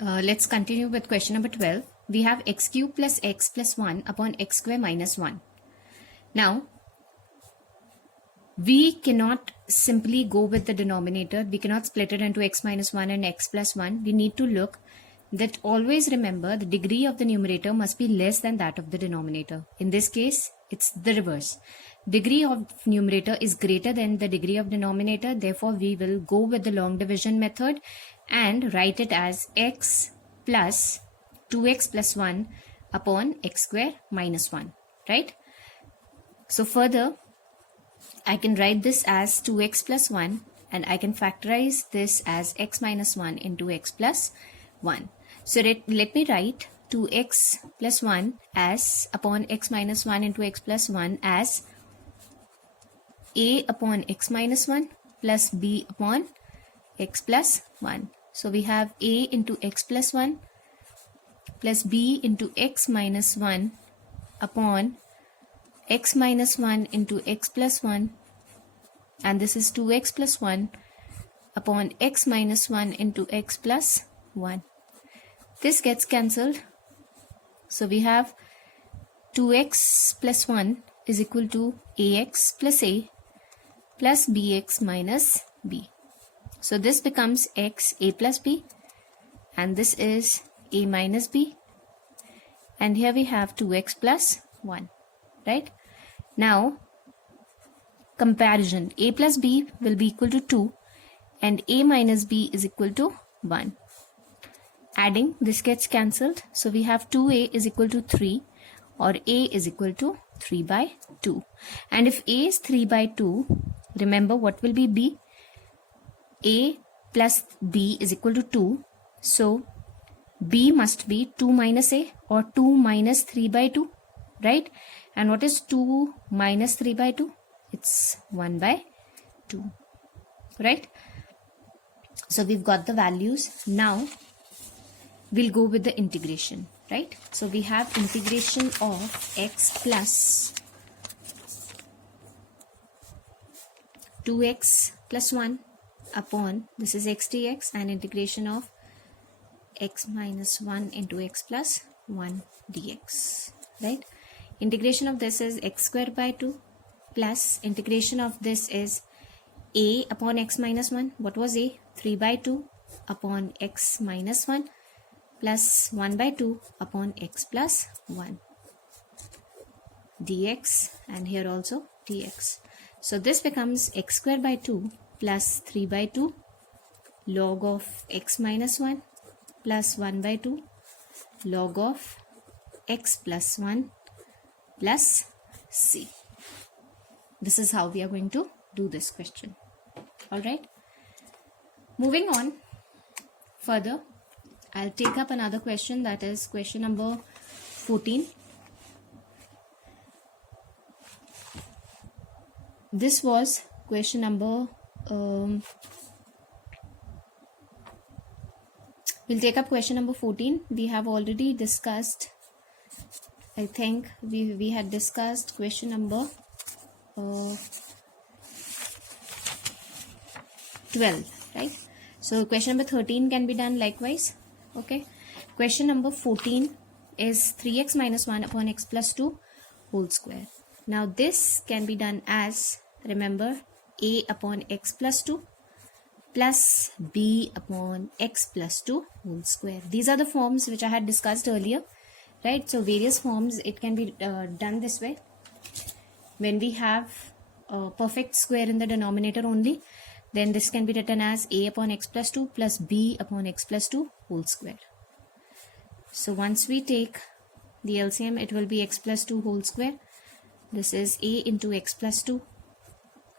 Let's continue with question number 12. We have x cube plus x plus 1 upon x square minus 1. Now, we cannot simply go with the denominator. We cannot split it into x minus 1 and x plus 1. We need to look that always remember the degree of the numerator must be less than that of the denominator. In this case, it's the reverse. Degree of numerator is greater than the degree of denominator. Therefore, we will go with the long division method and write it as x plus 2x plus 1 upon x square minus 1, right? So further, I can write this as 2x plus 1 and I can factorize this as x minus 1 into x plus 1. So let me write 2x plus 1 as upon x minus 1 into x plus 1 as a upon x minus 1 plus b upon x plus 1. So we have a into x plus 1 plus b into x minus 1 upon x minus 1 into x plus 1, and this is 2x plus 1 upon x minus 1 into x plus 1. This gets cancelled. So we have 2x plus 1 is equal to ax plus a plus bx minus b. So this becomes x a plus b and this is a minus b, and here we have 2x plus 1, right? Now comparison, a plus b will be equal to 2 and a minus b is equal to 1. Adding, this gets cancelled, so we have 2a is equal to 3 or a is equal to 3 by 2. And if a is 3 by 2, remember what will be b? A plus b is equal to 2, so b must be 2 minus a or 2 minus 3 by 2, right? And what is 2 minus 3 by 2? It's 1 by 2, right? So we've got the values. Now we'll go with the integration, right? So we have integration of x plus 2x plus 1 upon, this is x dx, and integration of x minus 1 into x plus 1 dx, right? Integration of this is x square by 2 plus integration of this is a upon x minus 1. What was a? 3 by 2 upon x minus 1 plus 1 by 2 upon x plus 1 dx, and here also dx. So this becomes x square by 2 plus 3 by 2 log of x minus 1 plus 1 by 2 log of x plus 1 plus c. This is how we are going to do this question. Alright. Moving on further, I'll take up another question, that is question number 14. This was question number we'll take up question number 14. We have already discussed, I think we had discussed question number 12, right? So question number 13 can be done likewise. Okay. Question number 14 is 3x minus 1 upon x plus 2 whole square. Now this can be done as, remember, a upon x plus 2 plus b upon x plus 2 whole square. These are the forms which I had discussed earlier, right? So various forms it can be done this way. When we have a perfect square in the denominator only, then this can be written as a upon x plus 2 plus b upon x plus 2 whole square. So once we take the LCM, it will be x plus 2 whole square. This is a into x plus 2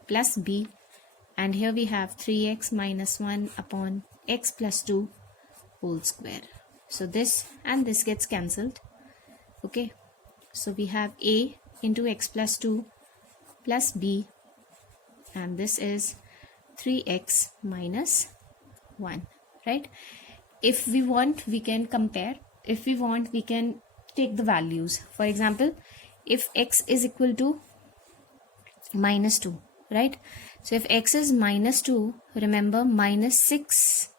plus b, and here we have 3x minus 1 upon x plus 2 whole square. So this and this gets cancelled. Okay, so we have a into x plus 2 plus b, and this is 3x minus 1, right? If we want, we can compare. If we want, we can take the values. For example, if x is equal to minus 2, right? So if x is minus 2, remember minus 6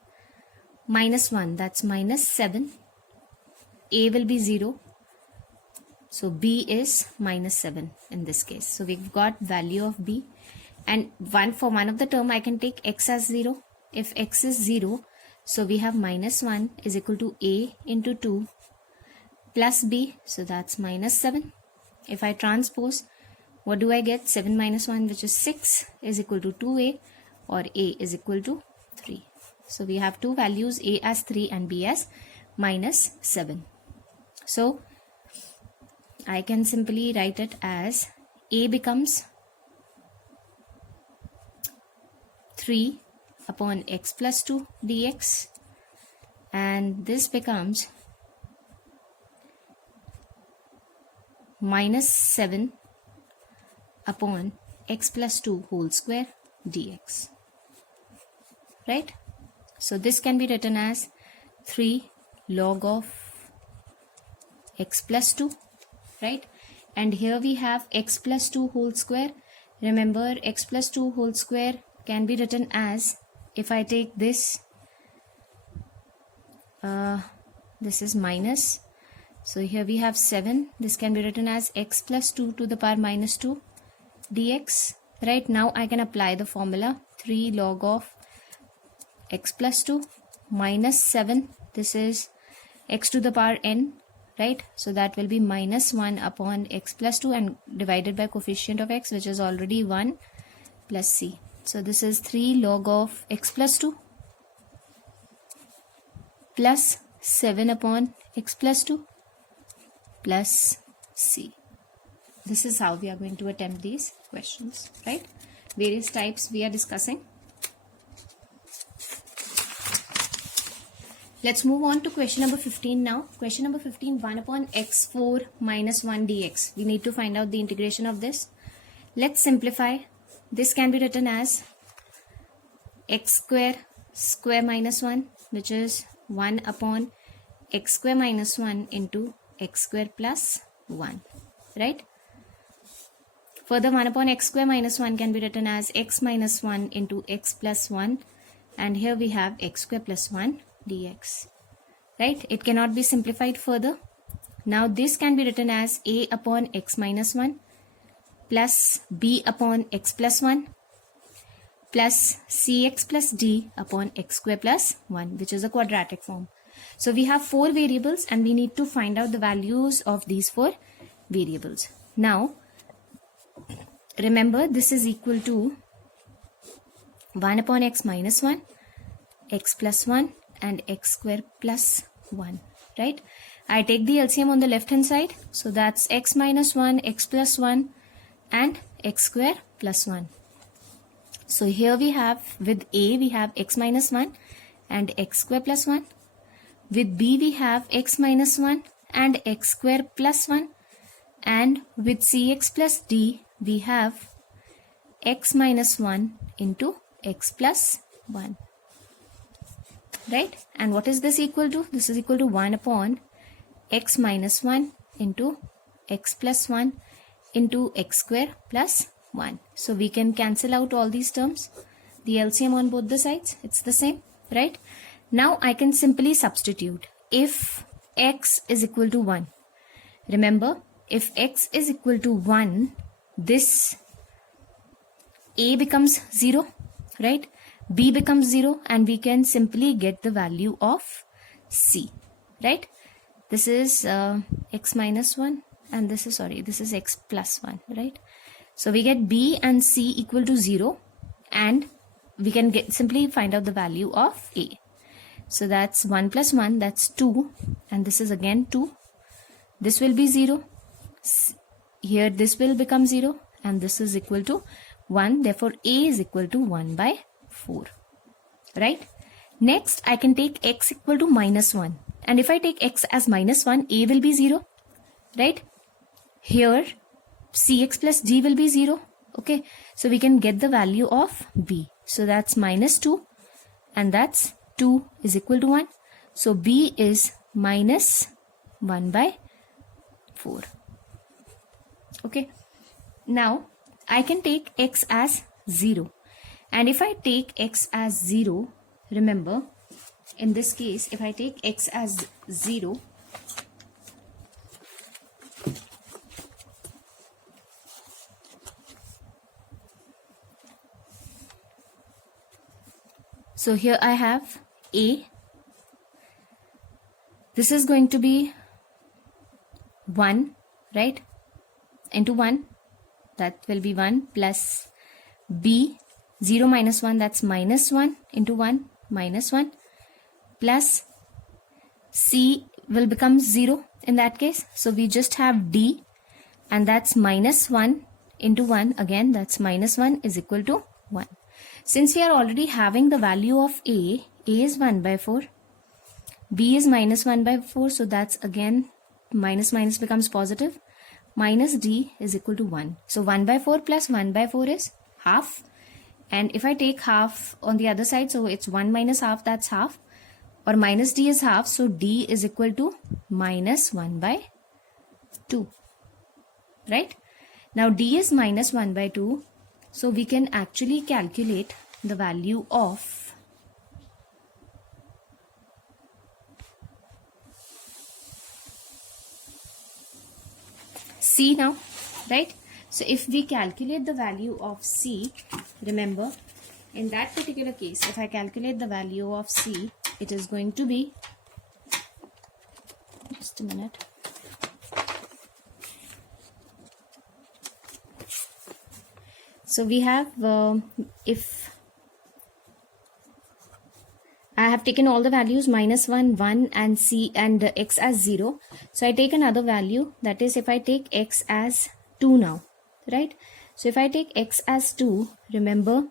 minus 1, that's minus 7. A will be 0. So B is minus 7 in this case. So we've got value of B. And for one of the term, I can take x as 0. If x is 0, so we have minus 1 is equal to A into 2 plus B. So that's minus 7. If I transpose, what do I get? 7 minus 1, which is 6, is equal to 2A, or A is equal to 3. So we have two values, A as 3 and B as minus 7. So I can simply write it as A becomes 3 upon x plus 2 dx, and this becomes minus 7 upon x plus 2 whole square dx. Right? So this can be written as 3 log of x plus 2, right? And here we have x plus 2 whole square. Remember, x plus 2 whole square can be written as, if I take this, this is minus. So here we have 7. This can be written as x plus 2 to the power minus 2 dx. Right, now I can apply the formula 3 log of x plus 2 minus 7. This is x to the power n, right? So that will be minus 1 upon x plus 2 and divided by coefficient of x, which is already 1, plus c. So this is 3 log of x plus 2 plus 7 upon x plus 2 plus c. This is how we are going to attempt these questions, right? Various types we are discussing. Let's move on to question number 15 now. Question number 15, 1 upon x4 minus 1 dx. We need to find out the integration of this. Let's simplify. This can be written as x square minus 1, which is 1 upon x square minus 1 into x square plus 1, right? Further, 1 upon x square minus 1 can be written as x minus 1 into x plus 1, and here we have x square plus 1 dx, right? It cannot be simplified further. Now this can be written as a upon x minus 1 plus b upon x plus 1 plus cx plus d upon x square plus 1, which is a quadratic form. So we have 4 variables and we need to find out the values of these 4 variables. Now remember, this is equal to 1 upon x minus 1, x plus 1 and x square plus 1, right? I take the LCM on the left hand side, so that's x minus 1, x plus 1 and x square plus 1. So here we have, with A we have x minus 1 and x square plus 1. With B we have x minus 1 and x square plus 1, and with Cx plus D we have x minus 1 into x plus 1, right? And what is this equal to? This is equal to 1 upon x minus 1 into x plus 1 into x square plus 1. So we can cancel out all these terms. The LCM on both the sides, it's the same, right? Now I can simply substitute. If x is equal to 1, remember, if x is equal to 1, this A becomes 0, right? B becomes 0, and we can simply get the value of C, right? This is x minus 1 and this is x plus 1, right? So we get B and C equal to 0, and we can simply find out the value of A. So that's 1 plus 1, that's 2, and this is again 2. This will be 0. Here this will become 0, and this is equal to 1. Therefore, A is equal to 1 by 4, right? Next, I can take x equal to minus 1. And if I take x as minus 1, A will be 0, right? Here, Cx plus D will be 0, okay? So we can get the value of B. So that's minus 2, and that's 2 is equal to 1. So B is minus 1 by 4. Okay. Now I can take x as 0. And if I take x as 0, remember, in this case, if I take x as 0, so here I have a, this is going to be 1, right, into 1, that will be 1, plus b, 0 minus 1, that's minus 1 into 1, minus 1, plus c will become 0 in that case. So we just have d, and that's minus 1 into 1, again that's minus 1 is equal to 1. Since we are already having the value of a is 1 by 4, b is minus 1 by 4, so that's again minus minus becomes positive, minus d is equal to 1. So 1 by 4 plus 1 by 4 is half, and if I take half on the other side, so it's 1 minus half, that's half, or minus d is half, so d is equal to minus 1 by 2, right? Now d is minus 1 by 2, so we can actually calculate the value of c now, right? So if we calculate the value of c, remember in that particular case, if I calculate the value of c, it is going to be, just a minute, so we have, if I have taken all the values minus 1, 1 and c and x as 0. So I take another value, that is if I take x as 2 now, right? So if I take x as 2, remember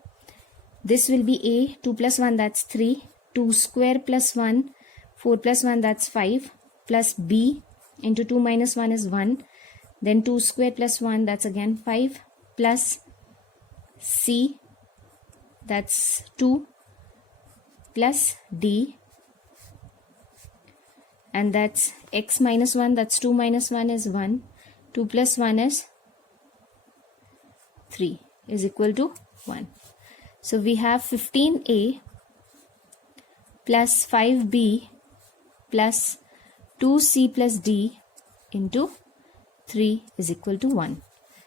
this will be a, 2 plus 1 that's 3, 2 square plus 1, 4 plus 1 that's 5, plus b into 2 minus 1 is 1, then 2 square plus 1 that's again 5, plus c that's 2, plus d, and that's x minus 1, that's 2 minus 1 is 1, 2 plus 1 is 3 is equal to 1. So we have 15a plus 5b plus 2c plus d into 3 is equal to 1.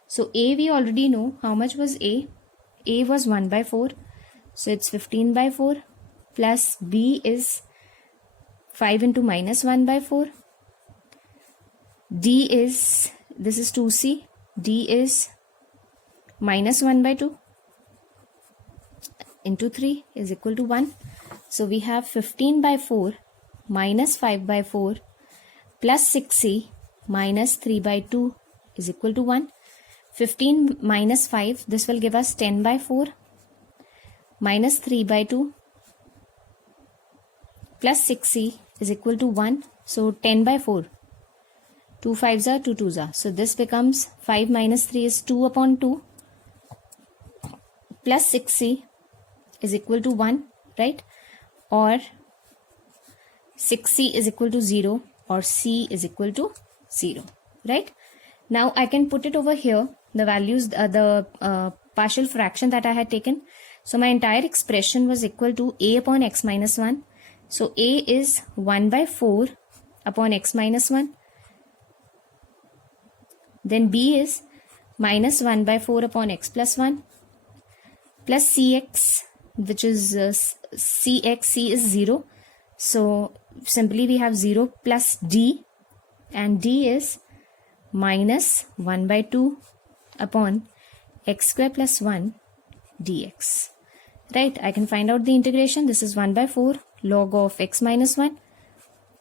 So a we already know. How much was a? A was 1 by 4. So it's 15 by 4, plus b is 5 into minus 1 by 4. D is, this is 2c, d is minus 1 by 2 into 3 is equal to 1. So we have 15 by 4 minus 5 by 4 plus 6c minus 3 by 2 is equal to 1. 15 minus 5, this will give us 10 by 4 minus 3 by 2 plus 6c is equal to 1. So 10 by 4, 2 5s are 2 2s are. So this becomes 5 minus 3 is 2 upon 2 plus 6c is equal to 1, right? Or 6c is equal to 0, or c is equal to 0, right? Now I can put it over here, the values, the partial fraction that I had taken. So my entire expression was equal to a upon x minus 1. So a is 1 by 4 upon x minus 1. Then b is minus 1 by 4 upon x plus 1 plus cx, which is cx, c is 0. So simply we have 0 plus d, and d is minus 1 by 2 upon x square plus 1 dx. Right, I can find out the integration. This is 1 by 4 log of x minus 1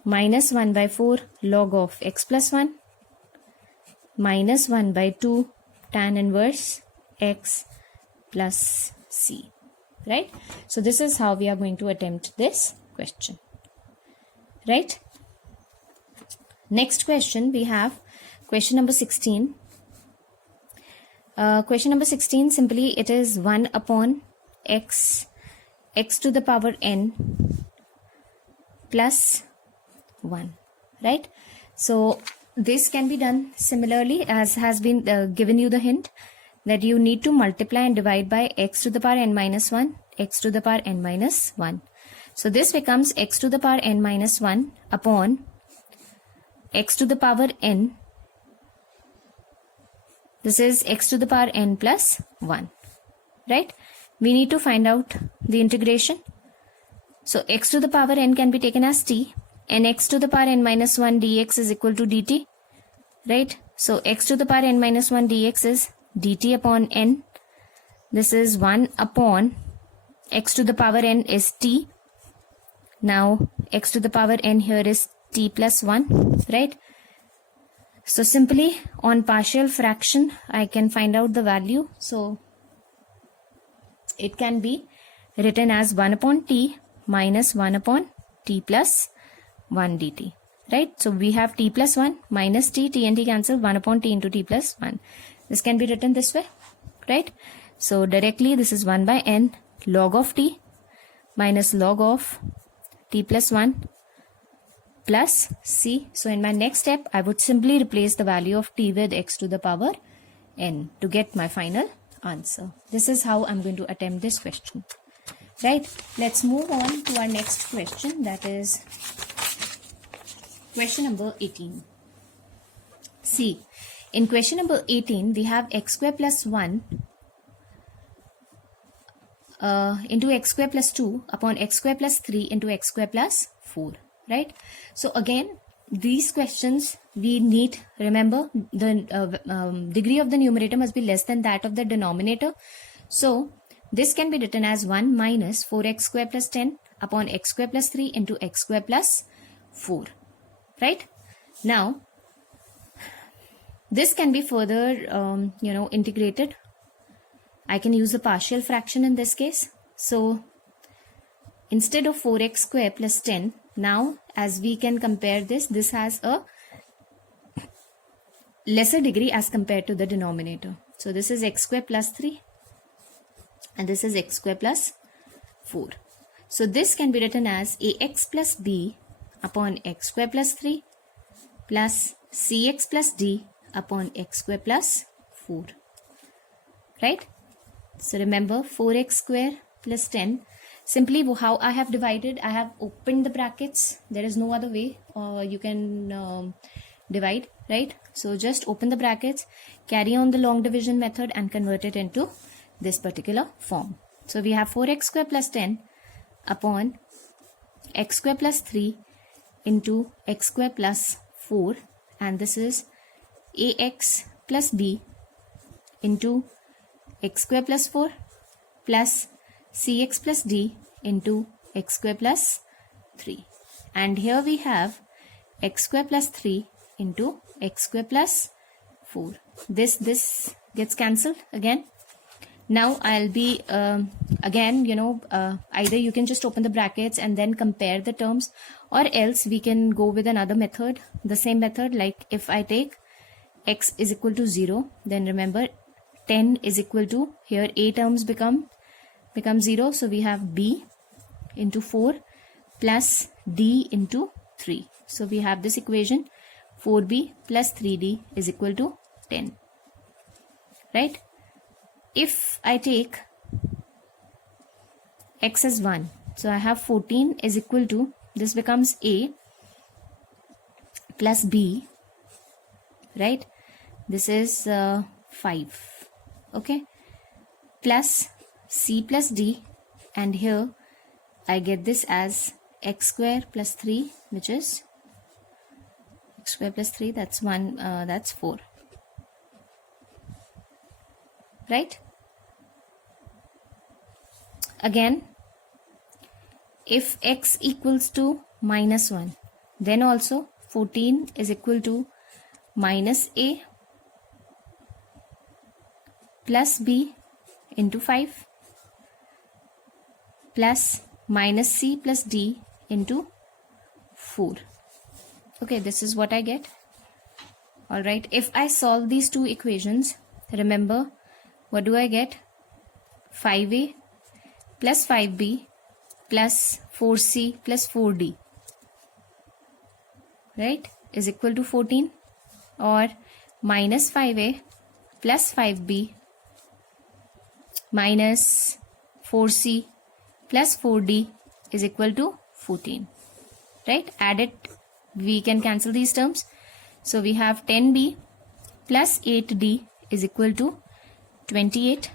minus 1 by 4 log of x plus 1 minus 1 by 2 tan inverse x plus c. Right, so this is how we are going to attempt this question. Right, next question we have question number 16. Question number 16, simply it is 1 upon x to the power n plus 1, right? So this can be done similarly as has been given you the hint that you need to multiply and divide by x to the power n minus 1, x to the power n minus 1. So this becomes x to the power n minus 1 upon x to the power n. This is x to the power n plus 1, right? We need to find out the integration. So x to the power n can be taken as t, and x to the power n minus 1 dx is equal to dt, right? So x to the power n minus 1 dx is dt upon n. This is 1 upon x to the power n is t. Now x to the power n here is t plus 1, right? So simply on partial fraction I can find out the value. So it can be written as 1 upon t minus 1 upon t plus 1 dt, right? So we have t plus 1 minus t and t cancel, 1 upon t into t plus 1. This can be written this way, right? So directly this is 1 by n log of t minus log of t plus 1 plus c. So in my next step, I would simply replace the value of t with x to the power n to get my final answer. This is how I'm going to attempt this question, right? Let's move on to our next question, that is question number 18. See, in question number 18, we have x square plus 1 into x square plus 2 upon x square plus 3 into x square plus 4, right? So again, these questions we need, remember, the degree of the numerator must be less than that of the denominator. So this can be written as 1 minus 4x square plus 10 upon x square plus 3 into x square plus 4, right? Now this can be further integrated. I can use a partial fraction in this case. So instead of 4x square plus 10, now as we can compare this, this has a lesser degree as compared to the denominator. So this is x square plus 3 and this is x square plus 4. So this can be written as ax plus b upon x square plus 3 plus cx plus d upon x square plus 4, right? So remember, 4x square plus 10, simply how I have divided, I have opened the brackets. There is no other way you can divide, right? So just open the brackets, carry on the long division method and convert it into this particular form. So we have 4x square plus 10 upon x square plus 3 into x square plus 4, and this is ax plus b into x square plus 4 plus cx plus d into x square plus 3. And here we have x square plus 3 into x square plus 4. This gets cancelled again. Now I'll be again, either you can just open the brackets and then compare the terms, or else we can go with another method, the same method. Like if I take x is equal to 0, then remember 10 is equal to, here a terms become 0. So we have b into 4 plus d into 3. So we have this equation, 4b plus 3d is equal to 10, right? If I take x as 1, so I have 14 is equal to, this becomes a plus b, right? This is 5, okay, plus c plus d, and here I get this as x square plus 3, which is x square plus 3, that's 1, that's 4, right? Again, if x equals to minus 1, then also 14 is equal to minus a plus b into 5 plus minus c plus d into 4. Okay, this is what I get. Alright, if I solve these two equations, remember, what do I get? 5a plus 5b plus 4c plus 4d, right, is equal to 14, or minus 5a plus 5b minus 4c plus 4d is equal to 14, right? Add it, we can cancel these terms. So we have 10b plus 8d is equal to 28,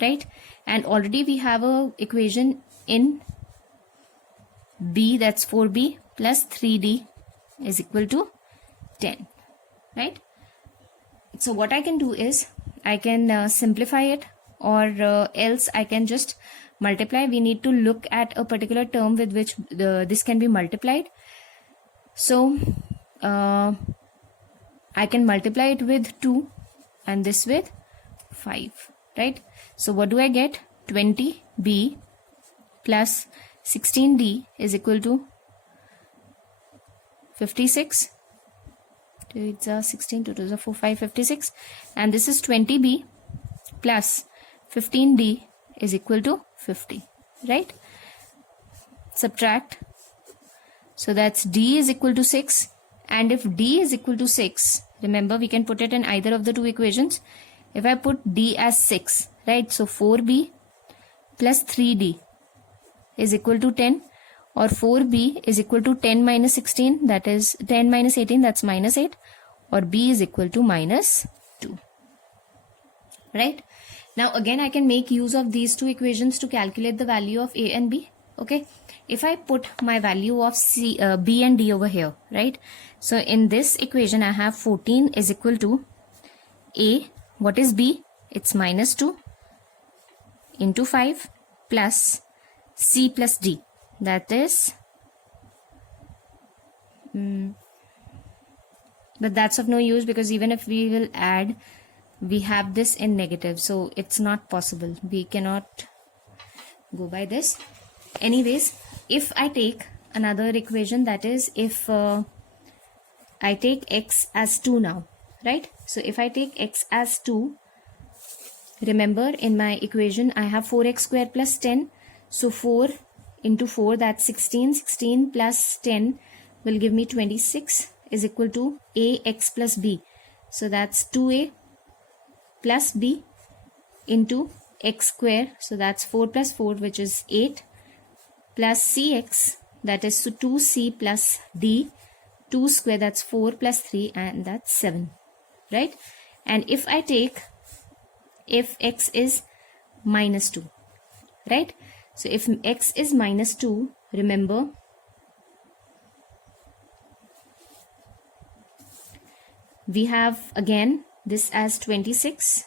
right? And already we have a equation in b, that's 4b plus 3d is equal to 10, right? So what I can do is I can simplify it, or else I can just multiply. We need to look at a particular term with which this can be multiplied. So I can multiply it with 2 and this with 5, right? So what do I get? 20b plus 16d is equal to 56. It's 16, 2 to 4, 5, 56. And this is 20b plus 15d is equal to 50, right? Subtract. So that's d is equal to 6. And if d is equal to 6, remember we can put it in either of the two equations. If I put d as 6, right? So 4b plus 3d is equal to 10, or 4b is equal to 10 minus 16, that is 10 minus 18, that's minus 8, or b is equal to minus 2, right? Now again I can make use of these two equations to calculate the value of a and b. Okay, if I put my value of b and d over here, right? So in this equation I have 14 is equal to a, what is b? It's minus 2 into 5 plus c plus d, that is but that's of no use, because even if we will add, we have this in negative, so it's not possible. We cannot go by this. Anyways, if I take another equation, that is if I take x as 2 now, right? So if I take x as 2, remember in my equation I have 4x square plus 10. So 4 into 4, that's 16. 16 plus 10 will give me 26 is equal to ax plus b. So that's 2a plus b into x square. So that's 4 plus 4, which is 8, plus cx, that is 2c plus d. 2 square, that's 4 plus 3, and that's 7, right? And if I take, if x is minus 2, right? So if x is minus 2, remember we have again this as 26.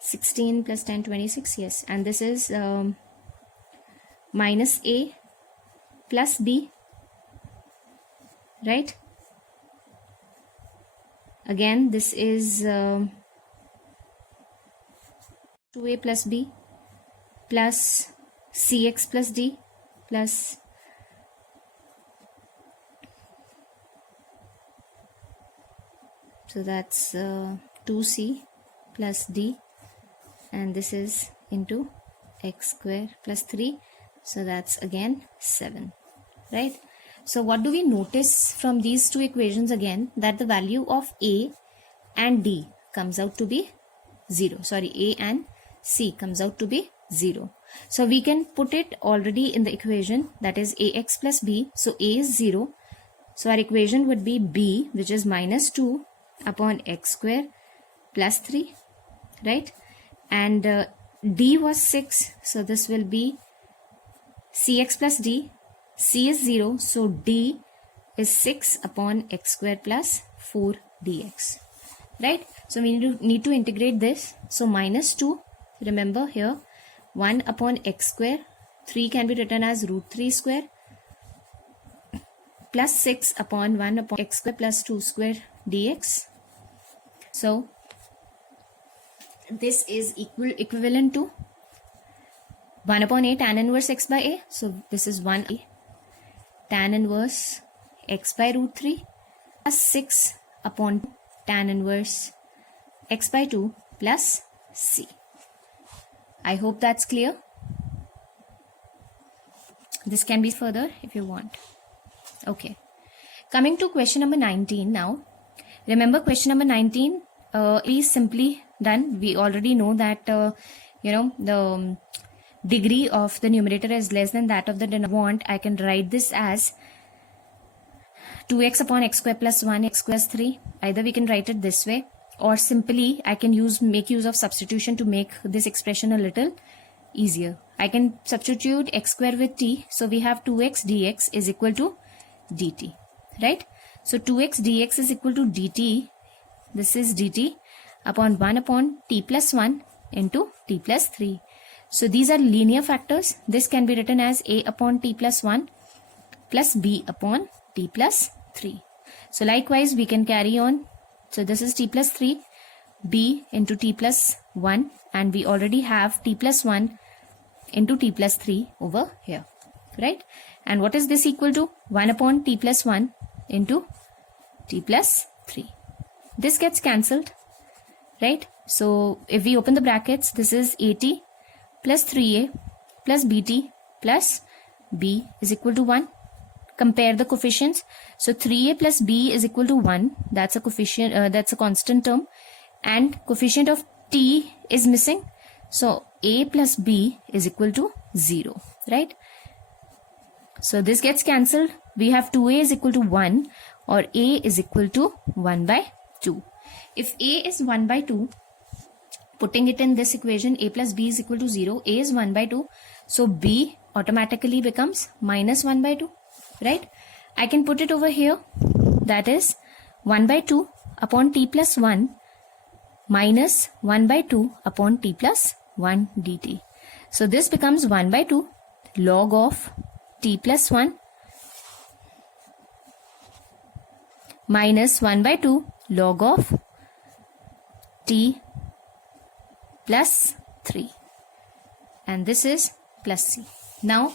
16 plus 10, 26, yes. And this is minus a plus b, right? Again this is 2a plus b plus cx plus d plus so that's 2c plus d, and this is into x square plus 3, so that's again 7, right? So what do we notice from these two equations again? That the value of a and d comes out to be 0. Sorry, a and c comes out to be 0. So we can put it already in the equation, that is ax plus b. So a is 0. So our equation would be b, which is minus 2 upon x square plus 3, right? And d was 6. So this will be cx plus d. C is 0. So d is 6 upon x square plus 4 dx, right? So we need to integrate this. So minus 2, remember here, 1 upon x square, 3 can be written as root 3 square, plus 6 upon 1 upon x square plus 2 square dx. So this is equivalent to 1 upon a tan inverse x by a. So this is 1a tan inverse x by root 3 plus 6 upon tan inverse x by 2 plus c. I hope that's clear. This can be further if you want. Okay. Coming to question number 19 now. Remember, question number 19 is simply done. We already know that, the degree of the numerator is less than that of the denominator, I can write this as 2x upon x square plus 1 x square plus 3. Either we can write it this way, or simply I can make use of substitution to make this expression a little easier. I can substitute x square with t, so we have 2x dx is equal to dt, right? So 2x dx is equal to dt, this is dt upon 1 upon t plus 1 into t plus 3. So these are linear factors. This can be written as a upon t plus 1 plus b upon t plus 3. So likewise we can carry on. So this is t plus 3, b into t plus 1, and we already have t plus 1 into t plus 3 over here, right? And what is this equal to? 1 upon t plus 1 into t plus 3. This gets cancelled, right? So if we open the brackets, this is at plus 3a plus bt plus b is equal to 1. Compare the coefficients. So 3a plus b is equal to 1. That's a coefficient, that's a constant term, and coefficient of t is missing. So a plus b is equal to 0, right? So this gets cancelled. We have 2a is equal to 1, or a is equal to 1 by 2. If a is 1 by 2, putting it in this equation, a plus b is equal to 0, a is 1 by 2, so b automatically becomes minus 1 by 2, right? I can put it over here, that is 1 by 2 upon t plus 1 minus 1 by 2 upon t plus 1 dt. So this becomes 1 by 2 log of t plus 1 minus 1 by 2 log of t plus 3, and this is plus c. Now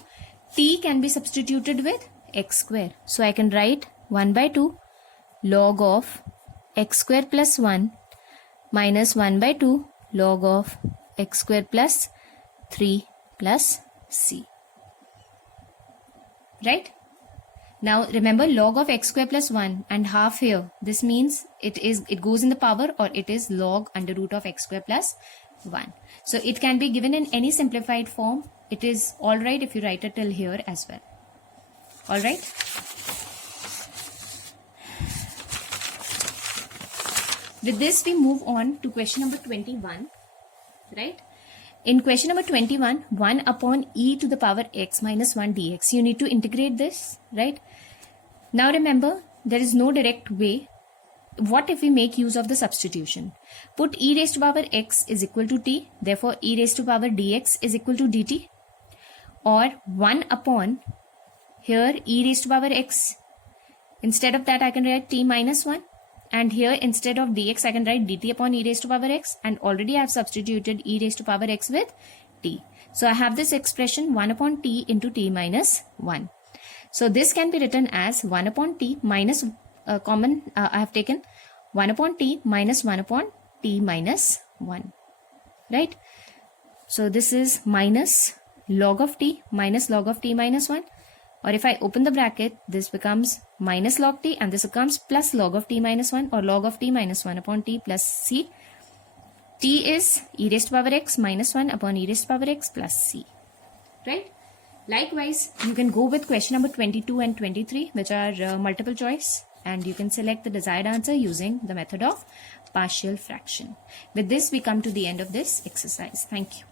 t can be substituted with x square, so I can write 1 by 2 log of x square plus 1 minus 1 by 2 log of x square plus 3 plus c, right? Now remember, log of x square plus 1 and half here, this means it goes in the power, or it is log under root of x square plus 1. So it can be given in any simplified form. It is alright if you write it till here as well. Alright. With this we move on to question number 21, right? In question number 21, 1 upon e to the power x minus 1 dx. You need to integrate this, right? Now remember, there is no direct way. What if we make use of the substitution? Put e raised to power x is equal to t. Therefore, e raised to power dx is equal to dt. Or 1 upon here e raised to power x. Instead of that, I can write t minus 1. And here instead of dx, I can write dt upon e raised to power x. And already I have substituted e raised to power x with t. So I have this expression 1 upon t into t minus 1. So this can be written as 1 upon t minus I have taken 1 upon t minus 1 upon t minus 1, right? So this is minus log of t minus log of t minus 1, or if I open the bracket, this becomes minus log t, and this becomes plus log of t minus 1, or log of t minus 1 upon t plus c. T is e raised to power x minus 1 upon e raised to power x plus c, right? Likewise, you can go with question number 22 and 23, which are multiple choice, and you can select the desired answer using the method of partial fraction. With this, we come to the end of this exercise. Thank you.